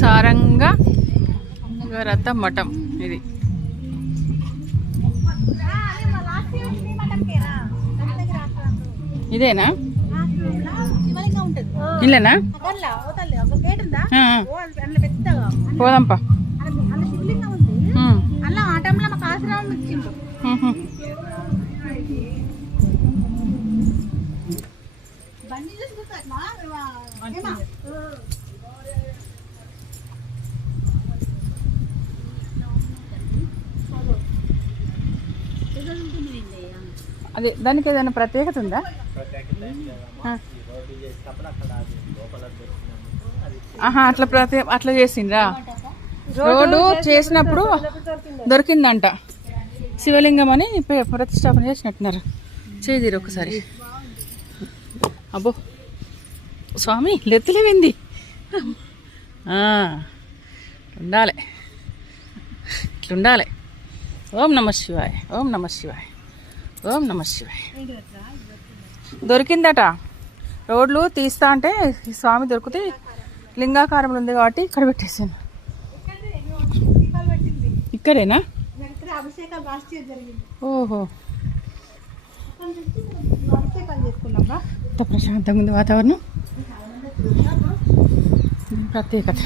సారంగ రథ మఠం ఇది. ఇదేనా ఇల్లేనా? పోదాంపా. అదే దానికి ఏదైనా ప్రత్యేకత ఉందా? అట్లా చేసిండ్రా? రోడ్డు చేసినప్పుడు దొరికిందంట శివలింగం అని ప్రతిష్టాపన చేసినట్టున్నారు. చేదిరు ఒకసారి. అబ్బో స్వామి లెత్తులేవింది. ఉండాలి, ఇట్లుండాలి. ఓం నమ శివాయ, ఓం నమ శివాయ, ఓం నమ శివాయ. దొరికిందట. రోడ్లు తీస్తా అంటే ఈ స్వామి దొరికితే లింగాకారంలో ఉంది కాబట్టి ఇక్కడ పెట్టేసాను. ఇక్కడేనా? ఓహో, ఎంత ప్రశాంతంగా ఉంది వాతావరణం. ప్రత్యేకత.